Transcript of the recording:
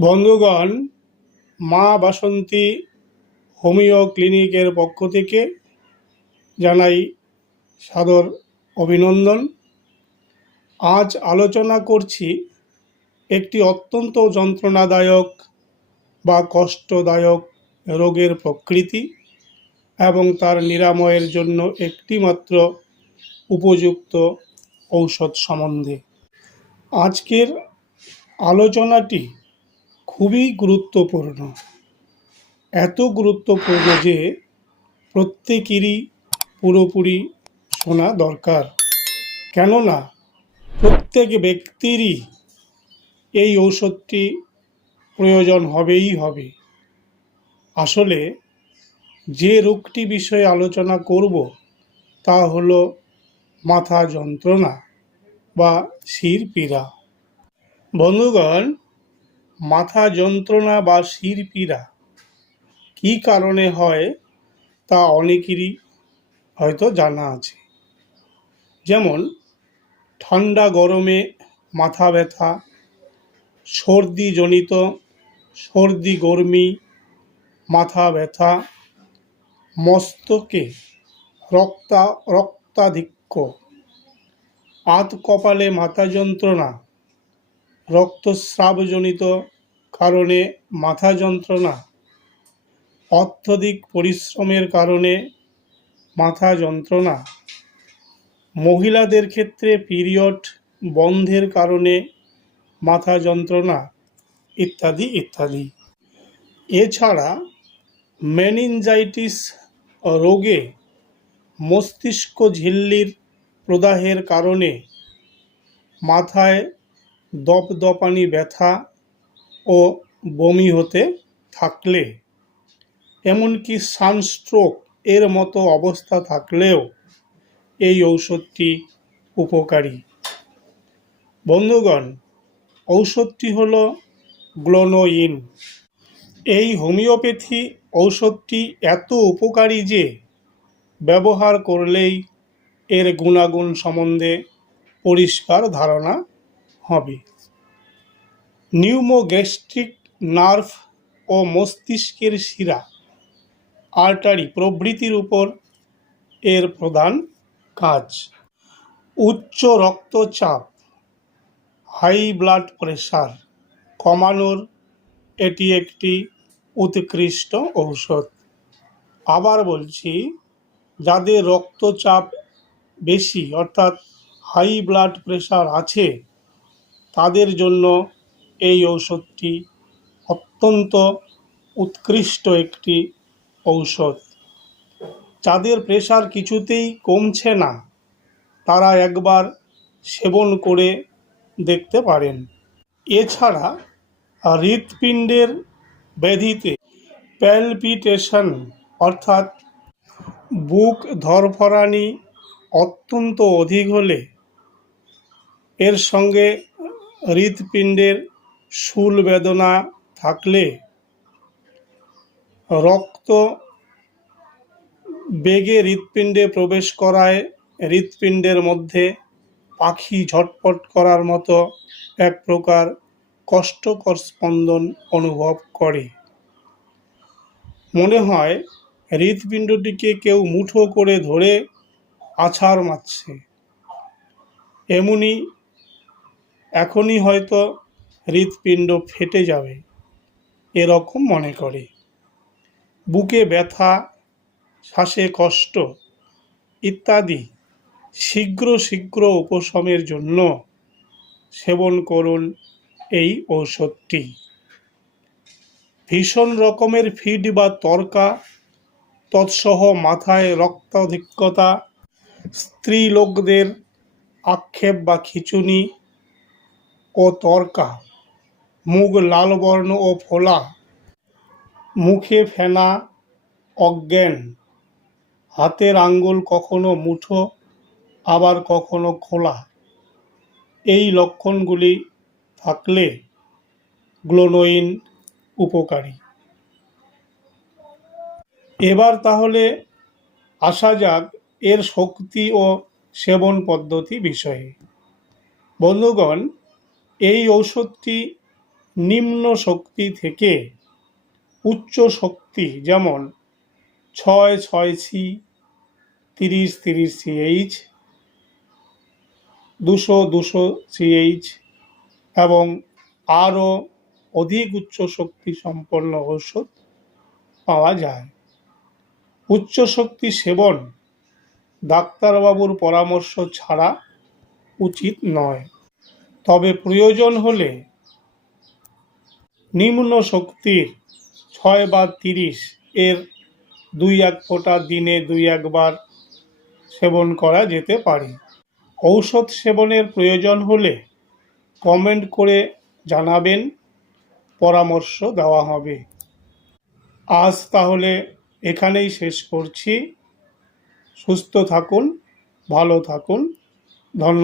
বন্ধুগণ, মা বাসন্তী হোমিও ক্লিনিকের পক্ষ থেকে জানাই সাদর অভিনন্দন। আজ আলোচনা করছি একটি অত্যন্ত যন্ত্রণাদায়ক বা কষ্টদায়ক রোগের প্রকৃতি এবং তার নিরাময়ের জন্য একটিমাত্র উপযুক্ত ঔষধ সম্বন্ধে। আজকের আলোচনাটি খুবই গুরুত্বপূর্ণ। এত গুরুত্বপূর্ণ যে প্রত্যেকেরই পুরোপুরি শোনা দরকার। কেননা প্রত্যেক ব্যক্তিরই এই ঔষধটি প্রয়োজন হবেই হবে। আসলে যে রোগটি বিষয়ে আলোচনা করব তা হলো মাথা যন্ত্রণা বা শির পীড়া বন্ধুগণ মাথা যন্ত্রণা বা শির পীড়া কী কারণে হয় তা অনেকেরই হয়তো জানা আছে। যেমন, ঠান্ডা গরমে মাথা ব্যথা সর্দি জনিত সর্দি গরমি মাথা ব্যথা, মস্তকে রক্তা, রক্তাধিক্য আত কপালে মাথা যন্ত্রণা, রক্তস্রাবজনিত কারণে মাথা যন্ত্রণা, অত্যধিক পরিশ্রমের কারণে মাথা যন্ত্রণা। মহিলাদের ক্ষেত্রে পিরিয়ড বন্ধের কারণে মাথা যন্ত্রণা ইত্যাদি ইত্যাদি। এছাড়া মেনিনজাইটিস রোগে মস্তিষ্ক ঝিল্লির প্রদাহের কারণে মাথায় দপদপানি ব্যথা ও বমি হতে থাকলে, এমনকি সানস্ট্রোক এর মতো অবস্থা থাকলেও এই ঔষধটি উপকারী। বন্ধুগণ, ঔষধটি হল গ্লোনোইন। এই হোমিওপ্যাথি ঔষধটি এত উপকারী যে ব্যবহার করলেই এর গুণাগুণ সম্বন্ধে পরিষ্কার ধারণা হবে। নিউমোগ্যাস্ট্রিক নার্ভ ও মস্তিষ্কের শিরা আর্টারি প্রভৃতির উপর এর প্রধান কাজ। উচ্চ রক্তচাপ হাই ব্লাড প্রেশার কমানোর এটি একটি উৎকৃষ্ট ঔষধ। আবার বলছি, যাদের রক্তচাপ বেশি অর্থাৎ হাই ব্লাড প্রেশার আছে, তাদের জন্য এই ঔষধটি অত্যন্ত উৎকৃষ্ট একটি ঔষধ। যাদের প্রেশার কিছুতেই কমছে না, তারা একবার সেবন করে দেখতে পারেন। এছাড়া হৃৎপিণ্ডের ব্যাধিতে প্যালপিটেশন অর্থাৎ বুক ধরফরানি অত্যন্ত অধিক হলে এর সঙ্গে হৃৎপিণ্ডের শুল বেদনা থাকলে রক্ত বেগে হৃৎপিণ্ডে প্রবেশ করায়, হৃৎপিণ্ডের মধ্যে পাখি ঝটপট করার মতো এক প্রকার কষ্টকর স্পন্দন অনুভব করে। মনে হয় হৃৎপিণ্ডটিকে কেউ মুঠো করে ধরে আছাড় মারছে। এমনি, এখনই হয়তো হৃৎপিণ্ড ফেটে যাবে, এরকম মনে করে। বুকে ব্যথা, শ্বাসে কষ্ট ইত্যাদি শীঘ্র শীঘ্র উপশমের জন্য সেবন করুন এই ঔষধটি। ভীষণ রকমের ফিড বা তর্কা, তৎসহ মাথায় রক্তাধিক্যতা স্ত্রী লোকদের আক্ষেপ বা খিচুনি ও তরকা মুখ লাল বর্ণ ও ফোলা। মুখে ফেনা অজ্ঞান। হাতের আঙ্গুল কখনো মুঠো, আবার কখনো খোলা। এই লক্ষণগুলি থাকলে গ্লোনোইন উপকারী। এবার তাহলে আসা যাক এর শক্তি ও সেবন পদ্ধতি বিষয়ে। বন্ধুগণ, এই ঔষধটি নিম্ন শক্তি থেকে উচ্চ শক্তি যেমন ছয় ছয় সি, তিরিশ তিরিশ সিএইচ দুশো দুশো সিএইচ এবং আরও অধিক উচ্চ শক্তি সম্পন্ন ঔষধ পাওয়া যায়। উচ্চ শক্তি সেবন ডাক্তারবাবুর পরামর্শ ছাড়া উচিত নয়। তবে প্রয়োজন হলে নিম্ন শক্তির ছয় বা তিরিশ এর দুই এক ফোঁটা দিনে দুই একবার সেবন করা যেতে পারে। ঔষধ সেবনের প্রয়োজন হলে কমেন্ট করে জানাবেন, পরামর্শ দেওয়া হবে। আজ তাহলে এখানেই শেষ করছি। সুস্থ থাকুন, ভালো থাকুন। ধন্যবাদ।